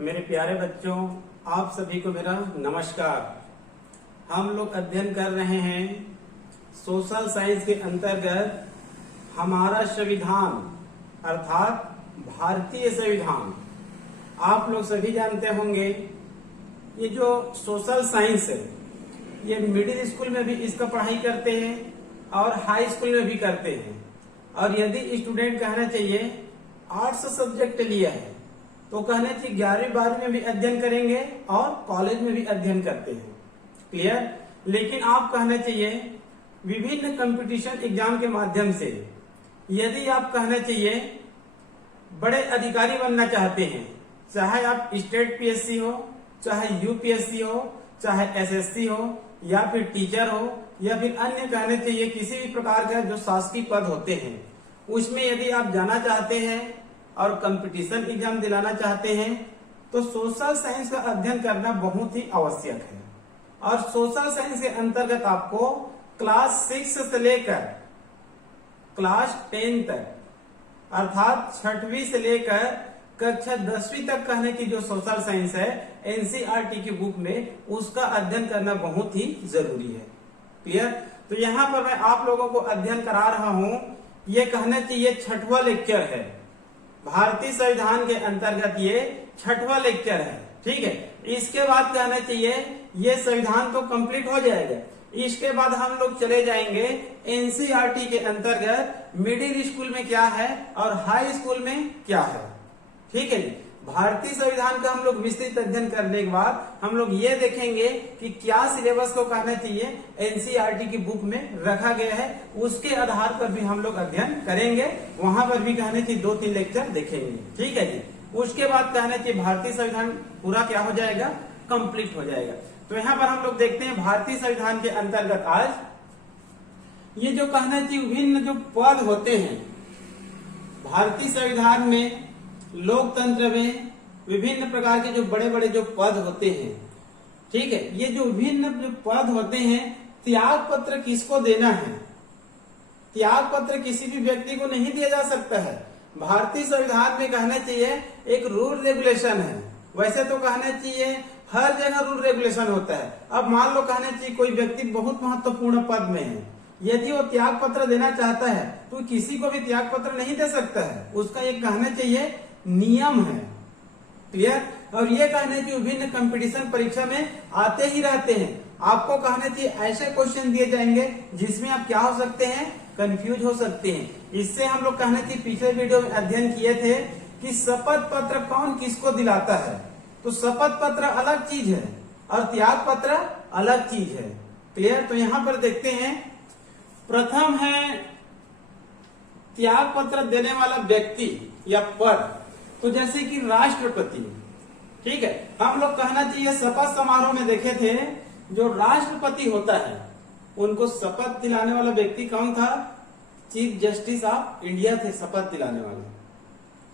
मेरे प्यारे बच्चों, आप सभी को मेरा नमस्कार। हम लोग अध्ययन कर रहे हैं सोशल साइंस के अंतर्गत हमारा संविधान अर्थात भारतीय संविधान। आप लोग सभी जानते होंगे ये जो सोशल साइंस है ये मिडिल स्कूल में भी इसका पढ़ाई करते हैं और हाई स्कूल में भी करते हैं। और यदि स्टूडेंट कहना चाहिए आर्ट्स सब्जेक्ट लिया है तो कहना चाहिए 11वीं 12वीं में भी अध्ययन करेंगे और कॉलेज में भी अध्ययन करते हैं। क्लियर? लेकिन आप कहना चाहिए विभिन्न कंपटीशन एग्जाम के माध्यम से यदि आप कहना चाहिए बड़े अधिकारी बनना चाहते हैं, चाहे आप स्टेट पीएससी हो, चाहे यूपीएससी हो, चाहे एसएससी हो, या फिर टीचर हो, या फिर अन्य कहने चाहिए किसी भी प्रकार का जो शासकीय पद होते हैं उसमें यदि आप जाना चाहते हैं और कंपटीशन एग्जाम दिलाना चाहते हैं तो सोशल साइंस का अध्ययन करना बहुत ही आवश्यक है। और सोशल साइंस के अंतर्गत आपको क्लास 6 से लेकर क्लास 10 तक अर्थात 6वीं से लेकर कक्षा 10वीं तक कहने की जो सोशल साइंस है एनसीईआरटी की बुक में उसका अध्ययन करना बहुत ही जरूरी है। क्लियर? तो यहाँ पर मैं आप लोगों को अध्ययन करा रहा हूँ, ये कहना चाहिए 6वां लेक्चर है भारतीय संविधान के अंतर्गत, ये 6वां लेक्चर है। ठीक है, इसके बाद कहना चाहिए ये संविधान तो कंप्लीट हो जाएगा। इसके बाद हम लोग चले जाएंगे एनसीईआरटी के अंतर्गत मिडिल स्कूल में क्या है और हाई स्कूल में क्या है। ठीक है जी, भारतीय संविधान का हम लोग विस्तृत अध्ययन करने के बाद हम लोग ये देखेंगे कि क्या सिलेबस को कहना चाहिए एनसीईआरटी की बुक में रखा गया है, उसके आधार पर भी हम लोग अध्ययन करेंगे। वहां पर भी कहने चाहिए 2-3 लेक्चर देखेंगे। ठीक है जी, उसके बाद कहना चाहिए भारतीय संविधान पूरा क्या हो जाएगा, कंप्लीट हो जाएगा। तो यहाँ पर हम लोग देखते हैं भारतीय संविधान के अंतर्गत आज ये जो कहना चाहिए विभिन्न जो पद होते हैं भारतीय संविधान में, लोकतंत्र में विभिन्न प्रकार के जो बड़े बड़े जो पद होते हैं, ठीक है, ये जो विभिन्न जो पद होते हैं त्याग पत्र किसको देना है? त्याग पत्र किसी भी व्यक्ति को नहीं दिया जा सकता है। भारतीय संविधान में कहना चाहिए एक रूल रेगुलेशन है। वैसे तो कहना चाहिए हर जगह रूल रेगुलेशन होता है। अब मान लो कहना चाहिए कोई व्यक्ति बहुत महत्वपूर्ण पद में है, यदि वो त्याग पत्र देना चाहता है तो किसी को भी त्याग पत्र नहीं दे सकता है। उसका एक कहना चाहिए नियम है। क्लियर? और ये कहने की विभिन्न कंपटीशन परीक्षा में आते ही रहते हैं। आपको कहना चाहिए ऐसे क्वेश्चन दिए जाएंगे जिसमें आप क्या हो सकते हैं, कंफ्यूज हो सकते हैं। इससे हम लोग कहना चाहिए पिछले वीडियो में अध्ययन किए थे कि शपथ पत्र कौन किसको दिलाता है। तो शपथ पत्र अलग चीज है और त्याग पत्र अलग चीज है। क्लियर? तो यहाँ पर देखते हैं, प्रथम है त्याग पत्र देने वाला व्यक्ति या पद, तो जैसे कि राष्ट्रपति। ठीक है, हम लोग कहना चाहिए शपथ समारोह में देखे थे जो राष्ट्रपति होता है उनको शपथ दिलाने वाला व्यक्ति कौन था? चीफ जस्टिस ऑफ इंडिया थे शपथ दिलाने वाले।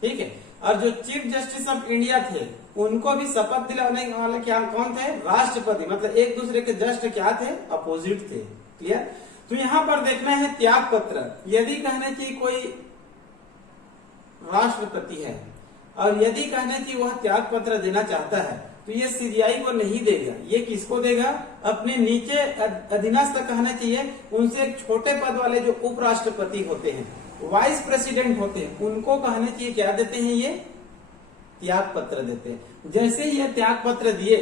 ठीक है, और जो चीफ जस्टिस ऑफ इंडिया थे उनको भी शपथ दिलाने वाले क्या कौन थे? राष्ट्रपति। मतलब एक दूसरे के जस्ट क्या थे? अपोजिट थे। क्लियर? तो यहाँ पर देखना है त्याग पत्र। यदि कहना चाहिए कोई राष्ट्रपति है और यदि कहना चाहिए वह त्याग पत्र देना चाहता है तो ये सीरियाई को नहीं देगा। ये किसको देगा? अपने नीचे अधीनस्थ कहना चाहिए उनसे एक छोटे पद वाले जो उपराष्ट्रपति होते हैं, वाइस प्रेसिडेंट होते हैं, उनको कहना चाहिए क्या देते हैं? ये त्याग पत्र देते हैं। जैसे ही ये त्याग पत्र दिए,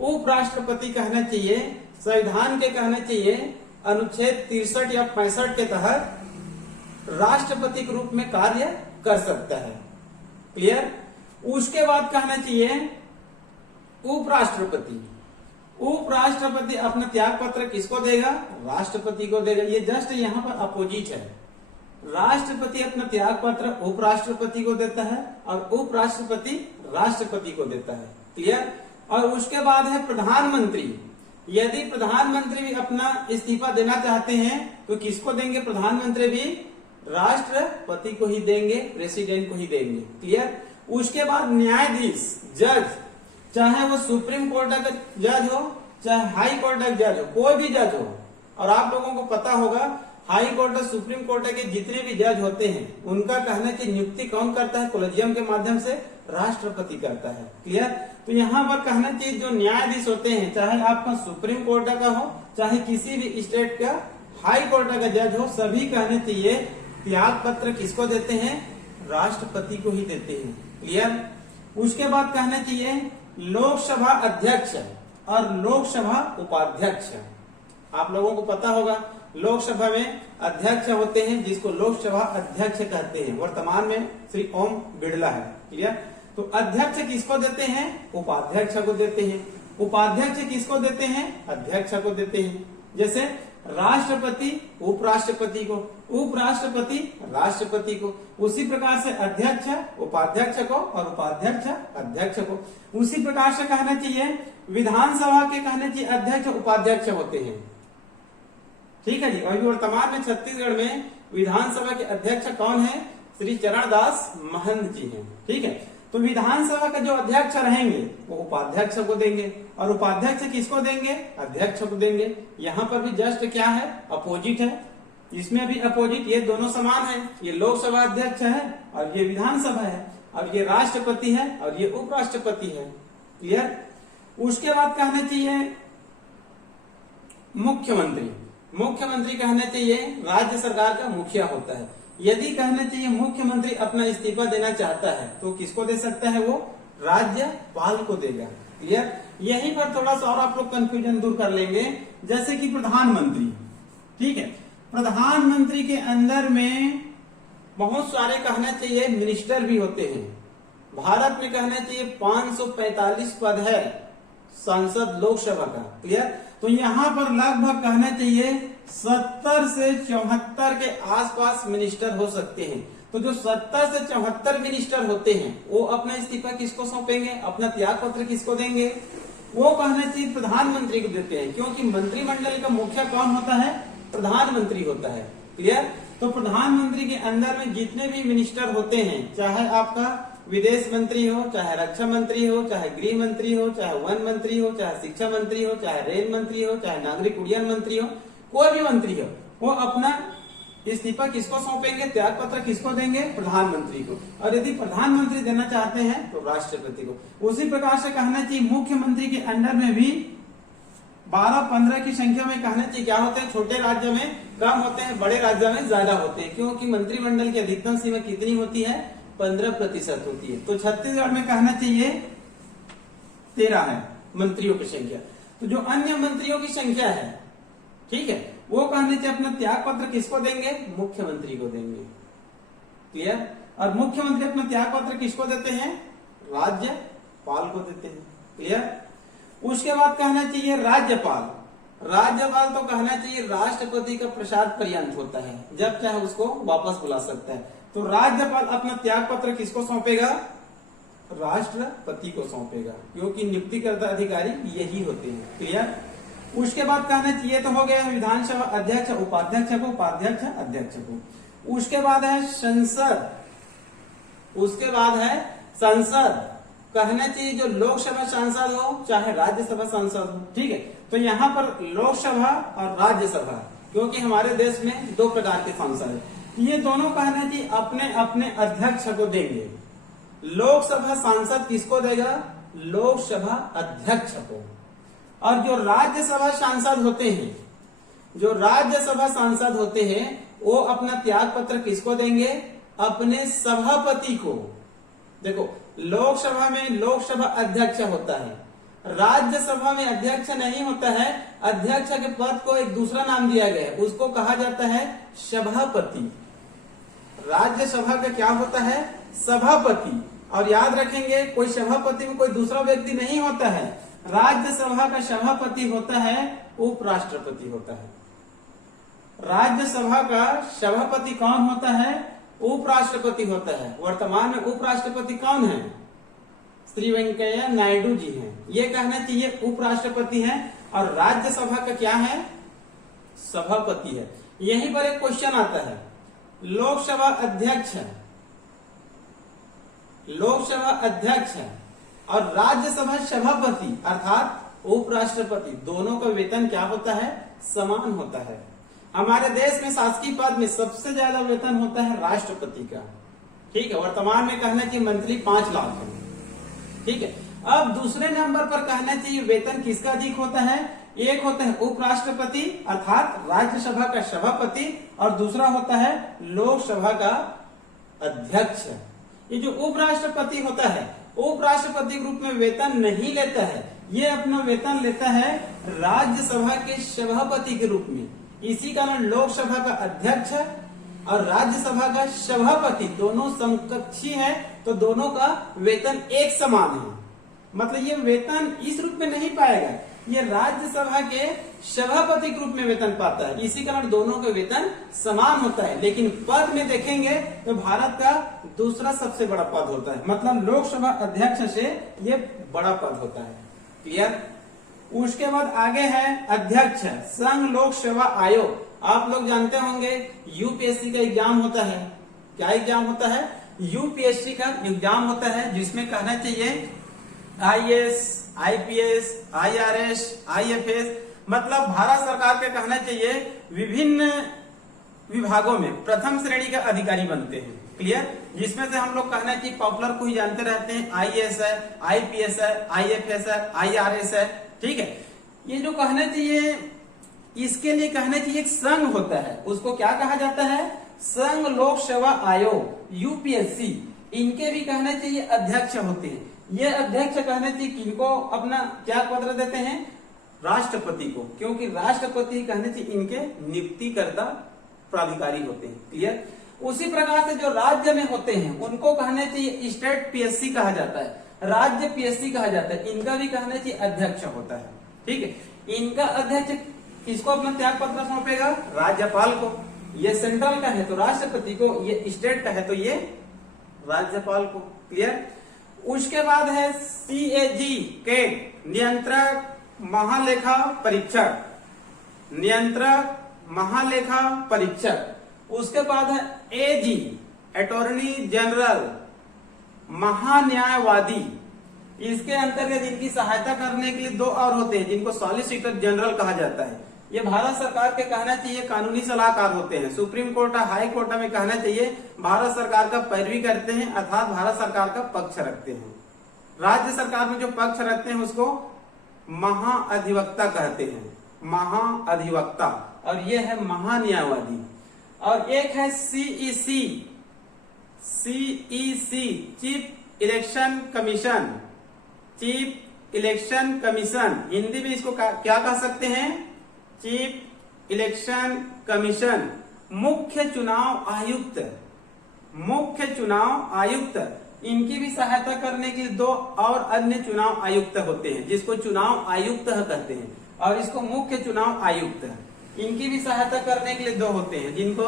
उपराष्ट्रपति कहना चाहिए संविधान के कहना चाहिए अनुच्छेद 63 या 65 के तहत राष्ट्रपति के रूप में कार्य कर सकता है। क्लियर? उसके बाद कहना चाहिए उपराष्ट्रपति। उपराष्ट्रपति अपना त्याग पत्र किसको देगा? राष्ट्रपति को देगा। ये जस्ट यहाँ पर अपोजिट है। राष्ट्रपति अपना त्याग पत्र उपराष्ट्रपति को देता है और उपराष्ट्रपति राष्ट्रपति को देता है। क्लियर? और उसके बाद है प्रधानमंत्री। यदि प्रधानमंत्री भी अपना इस्तीफा देना चाहते हैं तो किसको देंगे? प्रधानमंत्री भी राष्ट्रपति को ही देंगे, प्रेसिडेंट को ही देंगे। क्लियर? उसके बाद न्यायाधीश, जज, चाहे वो सुप्रीम कोर्ट का जज हो चाहे हाई कोर्ट का जज हो, कोई भी जज हो। और आप लोगों को पता होगा हाई कोर्ट और सुप्रीम कोर्ट के जितने भी जज होते हैं उनका कहना है कि नियुक्ति कौन करता है? कॉलेजियम के माध्यम से राष्ट्रपति करता है। क्लियर? तो यहाँ पर कहना चाहिए जो न्यायाधीश होते हैं, चाहे आपका सुप्रीम कोर्ट का हो, चाहे किसी भी स्टेट का हाई कोर्ट का जज हो, सभी कहने चाहिए त्याग पत्र किसको देते हैं? राष्ट्रपति को ही देते हैं। क्लियर? उसके बाद कहना चाहिए लोकसभा अध्यक्ष और लोकसभा उपाध्यक्ष। आप लोगों को पता होगा लोकसभा में अध्यक्ष होते हैं जिसको लोकसभा अध्यक्ष कहते हैं, वर्तमान में श्री ओम बिड़ला है। क्लियर? तो अध्यक्ष किसको देते हैं? उपाध्यक्ष को देते हैं। उपाध्यक्ष किसको देते हैं? अध्यक्ष को देते हैं। जैसे राष्ट्रपति उपराष्ट्रपति को, उपराष्ट्रपति राष्ट्रपति को, उसी प्रकार से अध्यक्ष उपाध्यक्ष को और उपाध्यक्ष अध्यक्ष को। उसी प्रकार से कहना चाहिए विधानसभा के कहने चाहिए अध्यक्ष उपाध्यक्ष होते हैं। ठीक है जी। और वर्तमान में छत्तीसगढ़ में विधानसभा के अध्यक्ष कौन है? श्री चरणदास महंत जी हैं। ठीक है। तो विधानसभा का जो अध्यक्ष रहेंगे वो उपाध्यक्ष को देंगे और उपाध्यक्ष किसको देंगे? अध्यक्ष को देंगे। यहाँ पर भी जस्ट क्या है? अपोजिट है। इसमें भी अपोजिट, ये दोनों समान है। ये लोकसभा अध्यक्ष है और ये विधानसभा है, और ये राष्ट्रपति है और ये उपराष्ट्रपति है। क्लियर? उसके बाद कहना चाहिए मुख्यमंत्री। मुख्यमंत्री कहना चाहिए राज्य सरकार का मुखिया होता है। यदि कहना चाहिए मुख्यमंत्री अपना इस्तीफा देना चाहता है तो किसको दे सकता है? वो राज्यपाल को देगा। क्लियर? यहीं पर थोड़ा सा और आप लोग कंफ्यूजन दूर कर लेंगे। जैसे कि प्रधानमंत्री, ठीक है, प्रधानमंत्री के अंदर में बहुत सारे कहना चाहिए मिनिस्टर भी होते हैं। भारत में कहना चाहिए 545 पद है संसद लोकसभा का। क्लियर? तो यहाँ पर लगभग कहना चाहिए 70 से 74 के आसपास मिनिस्टर हो सकते हैं। तो जो 70 से 74 मिनिस्टर होते हैं वो अपना इस्तीफा किसको सौंपेंगे? अपना त्याग पत्र किसको देंगे? वो कहना चाहिए प्रधानमंत्री को देते हैं, क्योंकि मंत्रिमंडल का मुखिया कौन होता है? प्रधानमंत्री होता है। क्लियर? तो प्रधानमंत्री के अंदर में जितने भी मिनिस्टर होते हैं, चाहे आपका विदेश मंत्री हो, चाहे रक्षा मंत्री हो, चाहे गृह मंत्री हो, चाहे वन मंत्री हो, चाहे शिक्षा मंत्री हो, चाहे रेल मंत्री हो, चाहे नागरिक उड्डयन मंत्री हो, कोई भी मंत्री हो, वो अपना इस्तीफा किसको सौंपेंगे? त्याग पत्र किसको देंगे? प्रधानमंत्री को। और यदि प्रधानमंत्री देना चाहते हैं तो राष्ट्रपति को। उसी प्रकार से कहना चाहिए मुख्यमंत्री के अंडर में भी 12-15 की संख्या में कहना चाहिए क्या होते हैं? छोटे राज्य में कम होते हैं, बड़े राज्य में ज्यादा होते हैं, क्योंकि मंत्रिमंडल की अधिकतम सीमा कितनी होती है? 15% होती है। तो छत्तीसगढ़ में कहना चाहिए 13 है मंत्रियों की संख्या। तो जो अन्य मंत्रियों की संख्या है, ठीक है, वो कहने चाहिए अपना त्याग पत्र किसको देंगे? मुख्यमंत्री को देंगे। क्लियर? और मुख्यमंत्री अपना त्याग पत्र किसको देते हैं? राज्यपाल को देते हैं। क्लियर? उसके बाद कहना चाहिए राज्यपाल। राज्यपाल तो कहना चाहिए राष्ट्रपति का प्रसाद पर्यंत होता है, जब चाहे उसको वापस बुला सकता है। तो राज्यपाल अपना त्याग पत्र किसको सौंपेगा? राष्ट्रपति को सौंपेगा, क्योंकि नियुक्तिकर्ता अधिकारी यही होते हैं। क्लियर? उसके बाद कहना चाहिए तो हो गया विधानसभा अध्यक्ष उपाध्यक्ष को, उपाध्यक्ष अध्यक्ष को। उसके बाद है संसद। उसके बाद है संसद। कहना चाहिए जो लोकसभा सांसद हो चाहे राज्यसभा सांसद हो। ठीक है? तो यहाँ पर लोकसभा और राज्यसभा, क्योंकि हमारे देश में 2 प्रकार के सांसद है, ये दोनों कहना चाहिए अपने अपने अध्यक्ष को देंगे। लोकसभा सांसद किसको देगा? लोकसभा अध्यक्ष को। और जो राज्यसभा सांसद होते हैं, जो राज्यसभा सांसद होते हैं, वो अपना त्याग पत्र किसको देंगे? अपने सभापति को। देखो, लोकसभा में लोकसभा अध्यक्ष होता है, राज्यसभा में अध्यक्ष नहीं होता है। अध्यक्ष के पद को एक दूसरा नाम दिया गया है, उसको कहा जाता है सभापति। राज्यसभा का क्या होता है? सभापति। और याद रखेंगे, कोई सभापति में कोई दूसरा व्यक्ति नहीं होता है। राज्यसभा का सभापति होता है उपराष्ट्रपति होता है। राज्यसभा का सभापति कौन होता है? उपराष्ट्रपति होता है। वर्तमान में उपराष्ट्रपति कौन है? श्री वेंकैया नायडू जी हैं। ये कहना चाहिए उपराष्ट्रपति हैं। और राज्यसभा का क्या है? सभापति है। यहीं पर एक क्वेश्चन आता है, लोकसभा अध्यक्ष, लोकसभा अध्यक्ष और राज्यसभा सभापति अर्थात उपराष्ट्रपति, दोनों का वेतन क्या होता है? समान होता है। हमारे देश में शासकीय पद में सबसे ज्यादा वेतन होता है राष्ट्रपति का। ठीक है, वर्तमान में कहना चाहिए मंथली 5 लाख है। ठीक है, अब दूसरे नंबर पर कहना चाहिए वेतन किसका अधिक होता है। एक होता है उपराष्ट्रपति अर्थात राज्यसभा का सभापति, और दूसरा होता है लोकसभा का अध्यक्ष। ये जो उपराष्ट्रपति होता है, उपराष्ट्रपति के रूप में वेतन नहीं लेता है, ये अपना वेतन लेता है राज्यसभा के सभापति के रूप में। इसी कारण लोकसभा का अध्यक्ष और राज्यसभा का सभापति दोनों समकक्षी है, तो दोनों का वेतन एक समान है। मतलब ये वेतन इस रूप में नहीं पाएगा, ये राज्यसभा के सभापति के रूप में वेतन पाता है। इसी कारण दोनों का वेतन समान होता है। लेकिन पद में देखेंगे तो भारत का दूसरा सबसे बड़ा पद होता है, मतलब लोकसभा अध्यक्ष से ये बड़ा पद होता है। क्लियर। उसके बाद आगे है अध्यक्ष संघ लोक सेवा आयोग। आप लोग जानते होंगे यूपीएससी का एग्जाम होता है। क्या एग्जाम होता है? यूपीएससी का एग्जाम होता है, जिसमें कहना चाहिए आईएएस, आईपीएस, आईआरएस, आईएफएस, मतलब भारत सरकार के कहना चाहिए विभिन्न विभागों में प्रथम श्रेणी के अधिकारी बनते हैं। क्लियर। जिसमें से हम लोग कहना चाहिए पॉपुलर को ही जानते रहते हैं, आईएएस है, आईपीएस है, आईएफएस है, आईआरएस है। ठीक है, ये जो कहना चाहिए इसके लिए कहना चाहिए एक संघ होता है, उसको क्या कहा जाता है? संघ लोक सेवा आयोग, यूपीएससी। इनके भी कहना चाहिए अध्यक्ष होते हैं। ये अध्यक्ष कहना चाहिए किनको अपना क्या पत्र देते हैं? राष्ट्रपति को, क्योंकि राष्ट्रपति कहने चाहिए इनके नियुक्तिकर्ता प्राधिकारी होते हैं। क्लियर। उसी प्रकार से जो राज्य में होते हैं उनको कहना चाहिए स्टेट पीएससी कहा जाता है, राज्य पीएससी कहा जाता है। इनका भी कहना चाहिए अध्यक्ष होता है। ठीक है, इनका अध्यक्ष किसको अपना त्याग पत्र सौंपेगा? राज्यपाल को। ये सेंट्रल का है तो राष्ट्रपति को, ये स्टेट का है तो ये राज्यपाल को। क्लियर। उसके बाद है सीएजी कैट, नियंत्रक महालेखा परीक्षक, नियंत्रक महालेखा परीक्षक। उसके बाद है एजी अटॉर्नी जनरल महान्यायवादी। इसके अंतर्गत इनकी सहायता करने के लिए दो और होते हैं, जिनको सॉलिसिटर जनरल कहा जाता है। ये भारत सरकार के कहना चाहिए कानूनी सलाहकार होते हैं। सुप्रीम कोर्ट, हाई कोर्ट में कहना चाहिए भारत सरकार का पैरवी करते हैं, अर्थात भारत सरकार का पक्ष रखते हैं। राज्य सरकार में जो पक्ष रखते हैं उसको महाअधिवक्ता कहते हैं, महाअधिवक्ता। और ये है महान्यायवादी। और एक है CEC, CEC chief election commission, chief election commission. Hindi में इसको क्या कह सकते हैं? Chief election commission. मुख्य चुनाव आयुक्त, मुख्य चुनाव आयुक्त। इनकी भी सहायता करने के लिए दो और अन्य चुनाव आयुक्त होते हैं, जिसको चुनाव आयुक्त कहते हैं, और इसको मुख्य चुनाव आयुक्त। इनकी भी सहायता करने के लिए दो होते हैं, जिनको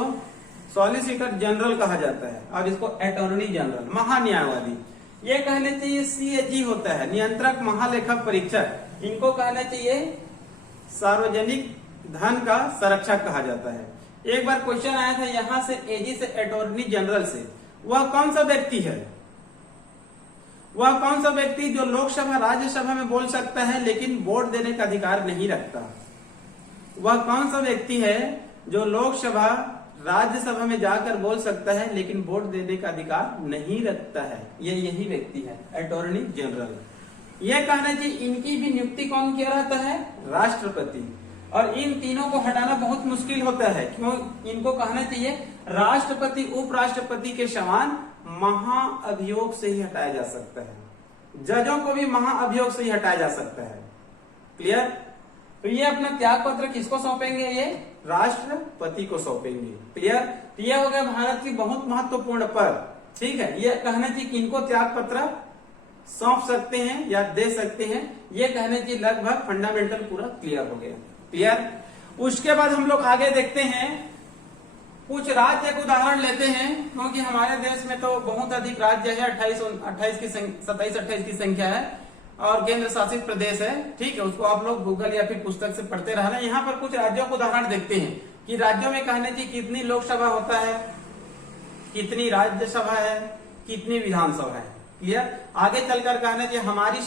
सॉलिसिटर जनरल कहा जाता है, और इसको अटॉर्नी जनरल, महान्यायवादी। ये कहने चाहिए सीएजी होता है, नियंत्रक महालेखा परीक्षक। इनको कहना चाहिए सार्वजनिक धन का संरक्षक कहा जाता है। एक बार क्वेश्चन आया था यहां से एजी से अटॉर्नी जनरल से, वह कौन सा व्यक्ति है? वह कौन सा व्यक्ति जो लोकसभा राज्यसभा में बोल सकता है लेकिन वोट देने का अधिकार नहीं रखता? वह कौन सा व्यक्ति है जो लोकसभा राज्यसभा में जाकर बोल सकता है लेकिन वोट देने का अधिकार नहीं रखता है? ये यही व्यक्ति है, अटॉर्नी जनरल। यह कहना चाहिए इनकी भी नियुक्ति कौन किया रहता है? राष्ट्रपति। और इन तीनों को हटाना बहुत मुश्किल होता है, क्यों? इनको कहना चाहिए राष्ट्रपति उपराष्ट्रपति के समान महाअभियोग से ही हटाया जा सकता है। जजों को भी महाअभियोग से ही हटाया जा सकता है। क्लियर। तो ये अपना त्याग पत्र किसको सौंपेंगे? ये राष्ट्रपति को सौंपेंगे। क्लियर। तो यह हो गया भारत की बहुत महत्वपूर्ण पद। ठीक है, ये कहना चाहिए कि इनको त्याग पत्र सौंप सकते हैं या दे सकते हैं। ये कहने चाहिए लगभग फंडामेंटल पूरा क्लियर हो गया। क्लियर। उसके बाद हम लोग आगे देखते हैं, कुछ राज्य के उदाहरण लेते हैं, क्योंकि हमारे देश में तो बहुत अधिक राज्य है, 27-28 की संख्या है, और केंद्र शासित प्रदेश है। ठीक है, उसको आप लोग गूगल या फिर पुस्तक से पढ़ते रहना। यहाँ पर कुछ राज्यों को उदाहरण देखते हैं कि राज्यों में कहने चाहिए कितनी लोकसभा होता है, कितनी राज्यसभा है, कितनी विधानसभा है। क्लियर। आगे चलकर कहना चाहिए हमारी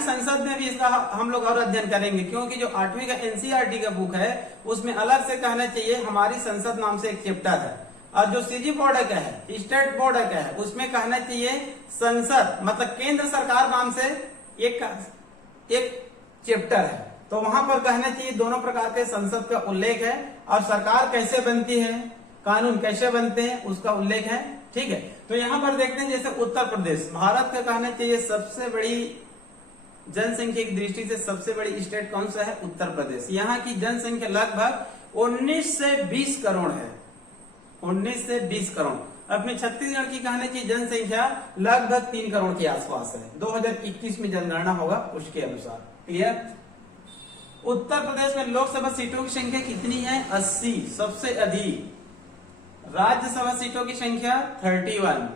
संसद में भी इसका हम लोग और अध्ययन करेंगे, क्योंकि जो 8वीं का एनसीईआरटी का बुक है उसमें अलग से कहना चाहिए हमारी संसद नाम से एक चैप्टर है। और जो सीजी बोर्ड का है, स्टेट बोर्ड का है, उसमें कहना चाहिए संसद, मतलब केंद्र सरकार नाम से एक चैप्टर है, तो वहां पर कहना चाहिए दोनों प्रकार के संसद का उल्लेख है, और सरकार कैसे बनती है, कानून कैसे बनते हैं, उसका उल्लेख है। ठीक है, तो यहां पर देखते हैं जैसे उत्तर प्रदेश भारत का कहना चाहिए सबसे बड़ी जनसंख्या की दृष्टि से सबसे बड़ी स्टेट कौन सा है, उत्तर प्रदेश। यहाँ की जनसंख्या लगभग 19 से 20 करोड़ है, 19 से 20 करोड़। अपने छत्तीसगढ़ की कहने की जनसंख्या लगभग 3 करोड़ के आसपास है, 2021 में जनगणना होगा उसके अनुसार। क्लियर। उत्तर प्रदेश में लोकसभा सीटों की संख्या कितनी है, 80, सबसे अधिक। राज्यसभा सीटों की संख्या 31,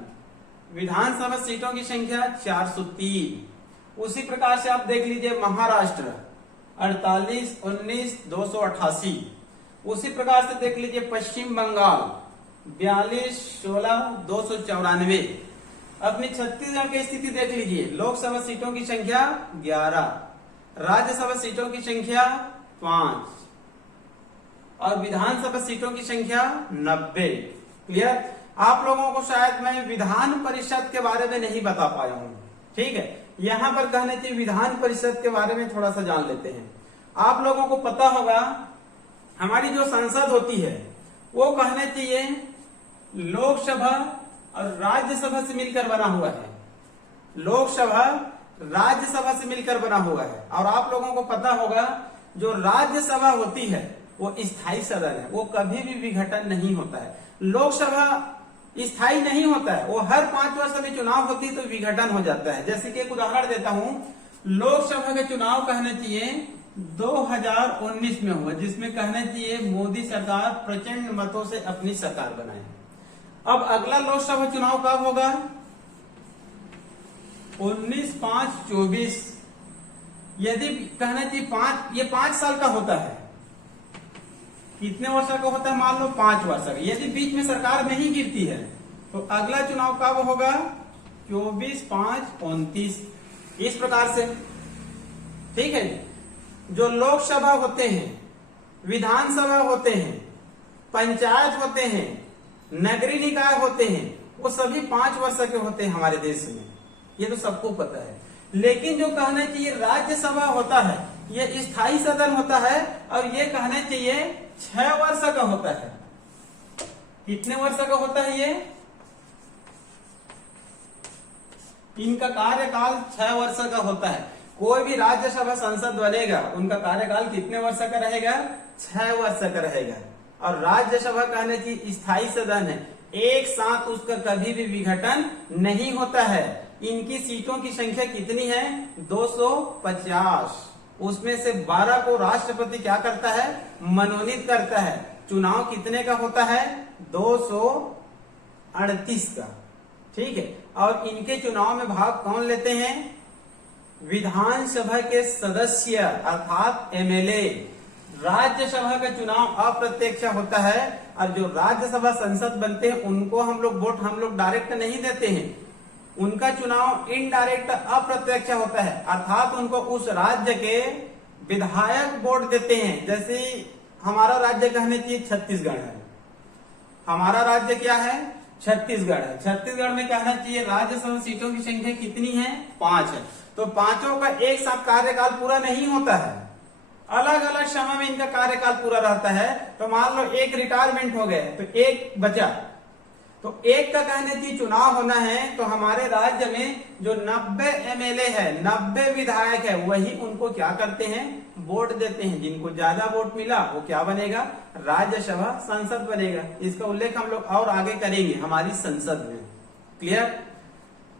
विधानसभा सीटों की संख्या 403। उसी प्रकार से आप देख लीजिए महाराष्ट्र 48, 19, 288। उसी प्रकार से देख लीजिए पश्चिम बंगाल 42, 16, 294। अपनी छत्तीसगढ़ की स्थिति देख लीजिए, लोकसभा सीटों की संख्या 11, राज्यसभा सीटों की संख्या 5 और विधानसभा सीटों की संख्या 90। क्लियर। आप लोगों को शायद मैं विधान परिषद के बारे में नहीं बता पाया हूं। ठीक है, यहां पर कहने चाहिए विधान परिषद के बारे में थोड़ा सा जान लेते हैं। आप लोगों को पता होगा हमारी जो संसद होती है वो कहने चाहिए लोकसभा और राज्यसभा से मिलकर बना हुआ है, लोकसभा राज्यसभा से मिलकर बना हुआ है। और आप लोगों को पता होगा जो राज्यसभा होती है वो स्थायी सदन है, वो कभी भी विघटन नहीं होता है। लोकसभा स्थायी नहीं होता है, वो हर 5 वर्ष में चुनाव होती है तो विघटन हो जाता है। जैसे कि एक उदाहरण देता हूं, लोकसभा के चुनाव कहना चाहिए 2019 में हुआ, जिसमें कहना चाहिए मोदी सरकार प्रचंड मतों से अपनी सरकार बनाए। अब अगला लोकसभा चुनाव कब होगा, 19/5/24। यदि कहना चाहिए ये 5 साल का होता है, कितने वर्ष का होता है, मान लो 5 वर्ष का। यदि बीच में सरकार नहीं गिरती है तो अगला चुनाव कब होगा, 24/5/29। इस प्रकार से। ठीक है, जो लोकसभा होते हैं, विधानसभा होते हैं, पंचायत होते हैं, नगरीय निकाय होते हैं, वो सभी 5 वर्ष के होते हैं हमारे देश में, ये तो सबको पता है। लेकिन जो कहना चाहिए राज्यसभा होता है, ये स्थायी सदन होता है और ये कहना चाहिए 6 वर्ष का होता है। कितने वर्ष का होता है ये, इनका कार्यकाल 6 वर्ष का होता है। कोई भी राज्यसभा संसद बनेगा उनका कार्यकाल कितने वर्ष का रहेगा, 6 वर्ष का रहेगा। और राज्यसभा कहने की स्थायी सदन है, एक साथ उसका कभी भी विघटन नहीं होता है। इनकी सीटों की संख्या कितनी है, 250। उसमें से 12 को राष्ट्रपति क्या करता है, मनोनीत करता है। चुनाव कितने का होता है, 238 का। ठीक है, और इनके चुनाव में भाग कौन लेते हैं, विधानसभा के सदस्य अर्थात एमएलए। राज्यसभा का चुनाव अप्रत्यक्ष होता है और जो राज्यसभा संसद बनते हैं उनको हम लोग डायरेक्ट नहीं देते हैं, उनका चुनाव इनडायरेक्ट अप्रत्यक्ष होता है, अर्थात उनको उस राज्य के विधायक वोट देते हैं। जैसे हमारा राज्य कहने चाहिए छत्तीसगढ़ है, हमारा राज्य क्या है, छत्तीसगढ़ है। छत्तीसगढ़ में कहना चाहिए राज्यसभा सीटों की संख्या कितनी है, 5 है। तो पांचों का एक साथ कार्यकाल पूरा नहीं होता है, अलग अलग समय में इनका कार्यकाल पूरा रहता है। तो मान लो एक रिटायरमेंट हो गए तो एक बचा, तो एक का कहने की चुनाव होना है। तो हमारे राज्य में जो 90 एमएलए है, 90 विधायक है, वही उनको क्या करते हैं, वोट देते हैं। जिनको ज्यादा वोट मिला वो क्या बनेगा, राज्यसभा संसद बनेगा। इसका उल्लेख हम लोग और आगे करेंगे हमारी संसद में। क्लियर।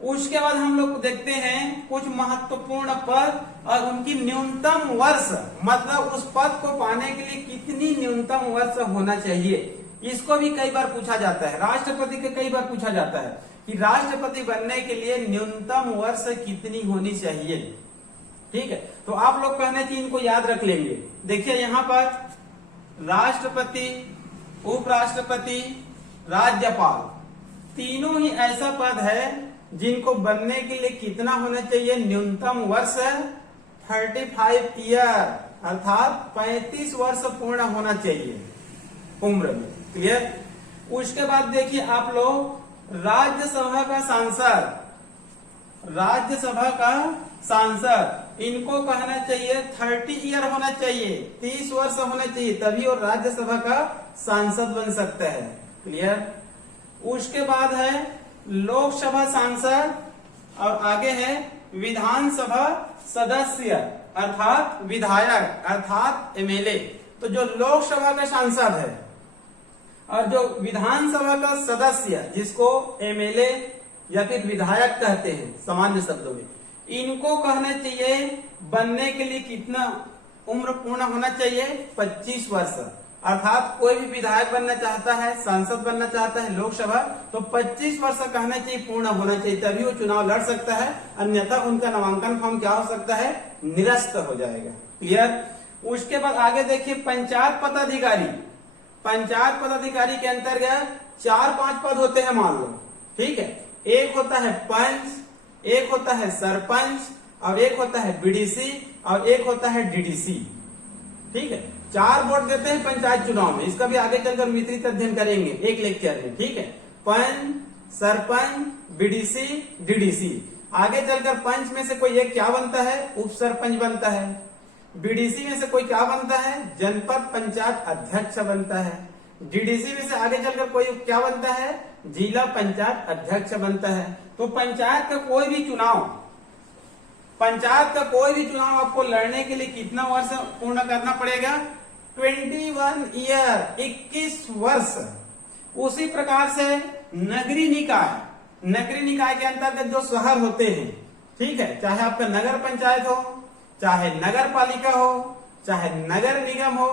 उसके बाद हम लोग देखते हैं कुछ महत्वपूर्ण पद और उनकी न्यूनतम वर्ष, मतलब उस पद को पाने के लिए कितनी न्यूनतम वर्ष होना चाहिए। इसको भी कई बार पूछा जाता है, राष्ट्रपति के कई बार पूछा जाता है कि राष्ट्रपति बनने के लिए न्यूनतम वर्ष कितनी होनी चाहिए। ठीक है, तो आप लोग कहने चाहिए इनको याद रख लेंगे। देखिए यहाँ पर राष्ट्रपति, उपराष्ट्रपति, राज्यपाल, तीनों ही ऐसा पद है जिनको बनने के लिए कितना होना चाहिए, न्यूनतम वर्ष 35 ईयर अर्थात 35 वर्ष पूर्ण होना चाहिए उम्र में। क्लियर। उसके बाद देखिए आप लोग राज्यसभा का सांसद, राज्यसभा का सांसद इनको कहना चाहिए 30 ईयर होना चाहिए, 30 वर्ष होना चाहिए, तभी वो राज्यसभा का सांसद बन सकता है। क्लियर। उसके बाद है लोकसभा सांसद और आगे है विधानसभा सदस्य अर्थात विधायक अर्थात एमएलए। तो जो लोकसभा का सांसद है और जो विधानसभा का सदस्य जिसको एमएलए या फिर विधायक कहते हैं सामान्य शब्दों में, इनको कहना चाहिए बनने के लिए कितना उम्र पूर्ण होना चाहिए, 25 वर्ष। अर्थात कोई भी विधायक बनना चाहता है, सांसद बनना चाहता है लोकसभा, तो 25 वर्ष कहना चाहिए पूर्ण होना चाहिए, तभी वो चुनाव लड़ सकता है, अन्यथा उनका नामांकन फॉर्म क्या हो सकता है, निरस्त हो जाएगा। क्लियर। उसके बाद आगे देखिए पंचायत पदाधिकारी। पंचायत पदाधिकारी के अंतर्गत 4-5 पद होते हैं मान लो, ठीक है। एक होता है पंच, एक होता है सरपंच और एक होता है बीडीसी और एक होता है डीडीसी, ठीक है। 4 वोट देते हैं पंचायत चुनाव में, इसका भी आगे चलकर विस्तृत अध्ययन करेंगे एक लेक्चर में, ठीक है। पंच, सरपंच, बीडीसी, डीडीसी। आगे चलकर पंच में से कोई एक क्या बनता है, उप सरपंच बनता है। बीडीसी में से कोई क्या बनता है, जनपद पंचायत अध्यक्ष बनता है। डीडीसी में से आगे चलकर कोई क्या बनता है, जिला पंचायत अध्यक्ष बनता है। तो पंचायत का कोई भी चुनाव, पंचायत का कोई भी चुनाव आपको लड़ने के लिए कितना वर्ष पूर्ण करना पड़ेगा, 21 ईयर, 21 वर्ष। उसी प्रकार से नगरीय निकाय, नगरीय निकाय के अंतर्गत जो शहर होते हैं, ठीक है, चाहे आपका नगर पंचायत हो, चाहे नगर पालिका हो, चाहे नगर निगम हो,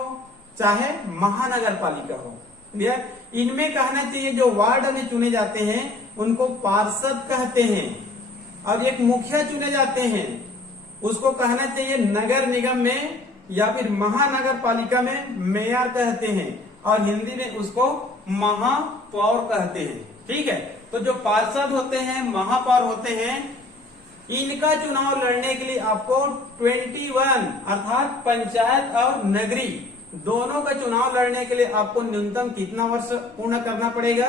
चाहे महानगर पालिका हो, क्लियर। इनमें कहना चाहिए जो वार्ड में चुने जाते हैं उनको पार्षद कहते हैं और एक मुखिया चुने जाते हैं उसको कहना चाहिए नगर निगम में या फिर महानगर पालिका में मेयर कहते हैं और हिंदी में उसको महापौर कहते हैं, ठीक है। तो जो पार्षद होते हैं, महापौर होते हैं, इनका चुनाव लड़ने के लिए आपको 21 अर्थात पंचायत और नगरी दोनों का चुनाव लड़ने के लिए आपको न्यूनतम कितना वर्ष पूर्ण करना पड़ेगा,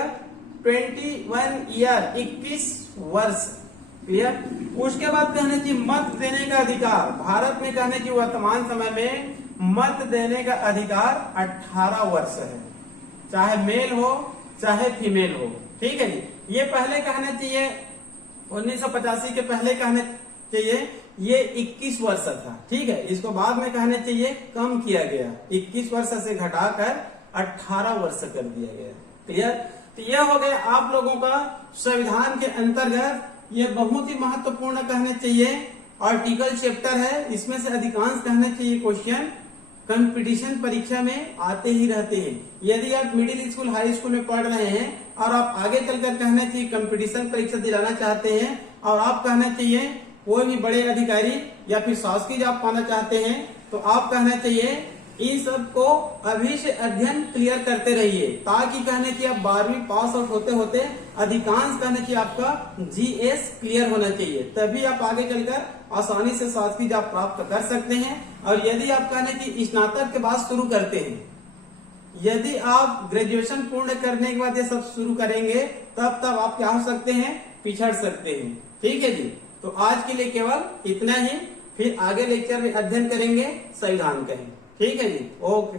21 ईयर, 21 वर्ष। क्लियर। उसके बाद कहने चाहिए मत देने का अधिकार। भारत में कहने की वर्तमान समय में मत देने का अधिकार 18 वर्ष है, चाहे मेल हो चाहे फीमेल हो, ठीक है जी। ये पहले कहना चाहिए 1985 के पहले कहने चाहिए ये 21 वर्ष था, ठीक है। इसको बाद में कहने चाहिए कम किया गया, 21 वर्ष से घटाकर 18 वर्ष कर दिया गया। क्लियर। तो यह हो गया आप लोगों का संविधान के अंतर्गत ये बहुत ही महत्वपूर्ण कहने चाहिए आर्टिकल चैप्टर है। इसमें से अधिकांश कहने चाहिए क्वेश्चन कंपटीशन परीक्षा में आते ही रहते हैं। यदि आप मिडिल स्कूल हाई स्कूल में पढ़ रहे हैं और आप आगे चलकर कहना चाहिए कंपटीशन परीक्षा दिलाना चाहते हैं और आप कहना चाहिए कोई भी बड़े अधिकारी या फिर शासकीय जॉब पाना चाहते हैं, तो आप कहना चाहिए इन सब को अभी से अध्ययन क्लियर करते रहिए, ताकि कहने की आप 12वीं पास आउट होते होते अधिकांश कहने की आपका जीएस क्लियर होना चाहिए, तभी आप आगे चलकर आसानी से शासकीय जॉब प्राप्त कर सकते हैं। और यदि आप कहने की स्नातक के बाद शुरू करते हैं, यदि आप ग्रेजुएशन पूर्ण करने के बाद ये सब शुरू करेंगे तब आप क्या हो सकते हैं, पिछड़ सकते हैं, ठीक है जी। तो आज के लिए केवल इतना ही, फिर आगे लेक्चर में अध्ययन करेंगे संविधान का ही, ठीक है जी। ओके।